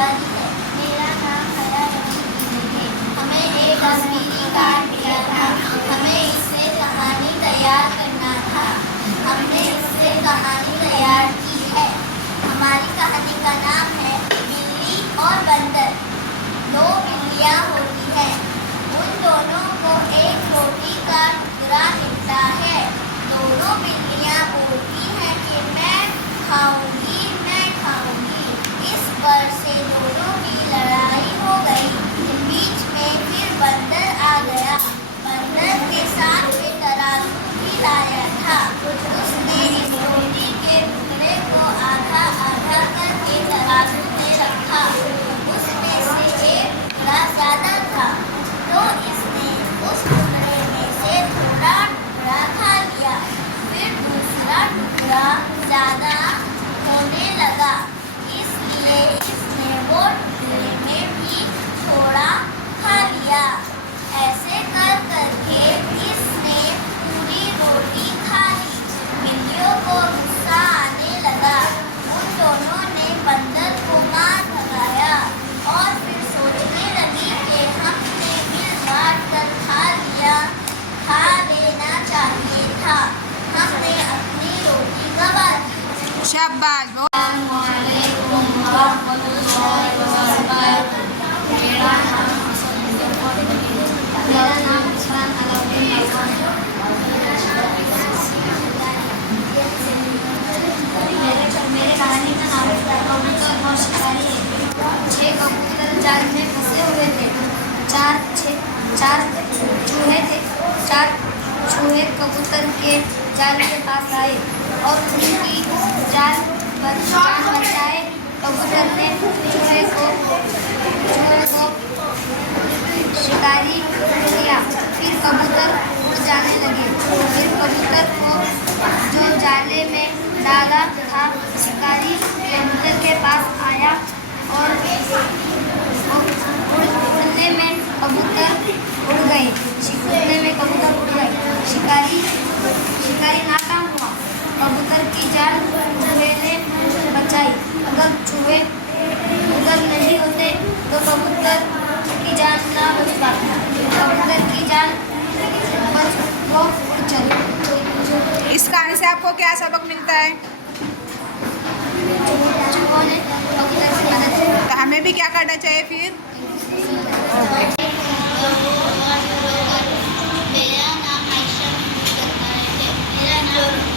तैयारी है। मेरा नाम हया है। हमें एक तस्वीरी कार्ड दिया था। हमें इससे कहानी तैयार करना था। हमने इससे कहानी तैयार की है। हमारी कहानी का नाम है बिल्ली और बंदर। दो बिल्लियाँ होती हैं। उन दोनों को एक रोटी का टुकड़ा मिलता है। दोनों बिल्लियाँ बोलती हैं कि मैं खाऊंगी, मैं खाऊंगी। इस पर से दोनों की लड़ाई हो गई। बीच में फिर बंदर आ गया। बंदर के साथ में तराजू भी लाया था। उसने इस रोटी के टुकड़े को आधा आधा करके तराजू में रखा। उसमें से एक टुकड़ा ज्यादा था, तो इसने उस टुकड़े में से थोड़ा टुकड़ा खा लिया। फिर दूसरा टुकड़ा ज्यादा होने लगा, इसलिए इसने वो टुकड़े में भी थोड़ा खा लिया। ऐसे कर करके इसने पूरी रोटी खा ली। बिल्लियों को गुस्सा आने लगा। उन दोनों ने बंदर को मार भगाया और फिर सोचने लगी कि हमने मिल बांट कर खा लेना चाहिए था। हमने अपनी रोटी गंवा दी। शाबाश। अस्सलामुअलैकुम वरहमतुल्लाहि वबरकातुहू। मेरा नाम इस्लाम अलाउद्दीन खान है। मेरे कहानी का नाम कबूतर और शिकारी है। 6 कबूतर जाल में फंसे हुए थे। चार चूहे थे। 4 चूहे कबूतर के जाल के पास आए और उनकी जान बचाए। कबूतर ने चूहे को शिकारी लिया। फिर कबूतर उड़ जाने लगे। फिर कबूतर को जो जाले में डाला था, शिकारी कबूतर के पास आया और उड़ने में कबूतर उड़ गए। शिकारी नाकाम हुआ। कबूतर की जान चूहे ने बचाई। अगर नहीं होते तो कबूतर की जान ना बच पाती। कबूतर की जान बच वो उड़ चली। इस कहानी से आपको क्या सबक मिलता है? चूहों ने कबूतर की मदद की। तो हमें भी क्या करना चाहिए फिर? मेरा नाम आयशा है। मेरा नाम